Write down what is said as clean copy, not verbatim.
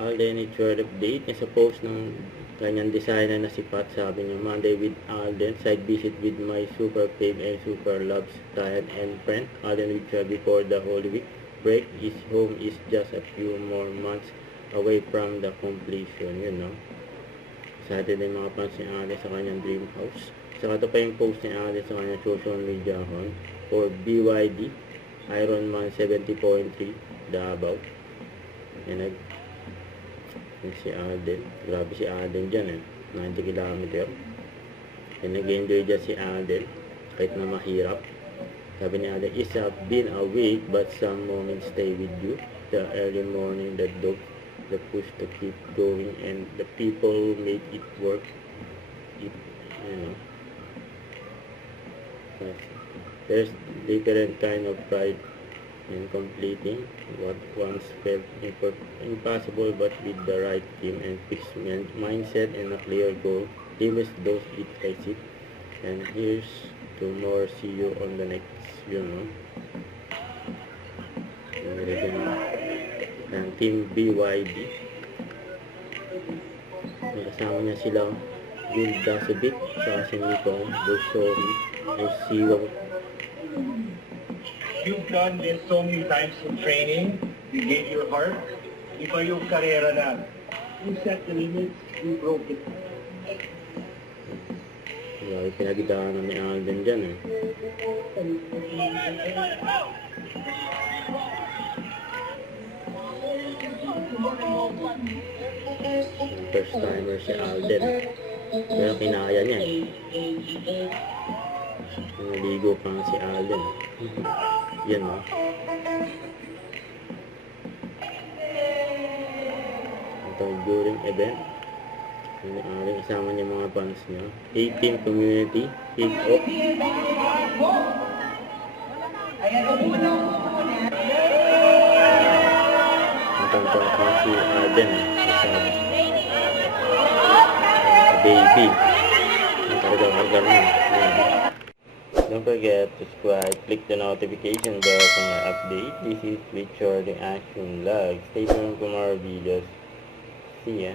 Alden, it's your update. Sa post ng kanyang designer na si Pat, sabi niya, Monday with Alden, side visit with my super fave and super loves client and friend. Alden with you before the Holy Week break. His home is just a few more months away from the completion, Excited din mga fans ni Alden sa kanyang dream house. Saka ito pa yung post ni Alden sa kanyang social media account for BYD Ironman 70.3 Davao. Yan si Alden. Grabe si Alden dyan 90 km. And nag-enjoy dyan si Alden kahit na mahirap. Sabi ni Alden, it's been a week but some moments stay with you. The early morning, the dog, the push to keep going, and the people make it work. There's different kind of pride in completing what once felt impossible, but with the right team and fixed mindset and a clear goal, limits those it exit. And here's to more. See you on the next, ng Team BYD. Kasama niya silang Will Dasovic, saka si Nikon Borsori, and Siwang. You've done this so many times in training. You gave your heart. Iba yung karera na. You set the limits, you broke it. Grabe pinagdaanan ni Alden dyan First timer si Alden. Pero kinaya niya Naligo pa si Alden. Yan Ito during event. Kasama niya mga fans niya. 18 community kick off. Ito pa si Alden. Baby. Karga-karga na. Don't forget to subscribe, click the notification bell for my update. This is Richard the Action Vlog. Stay tuned for more videos. See ya.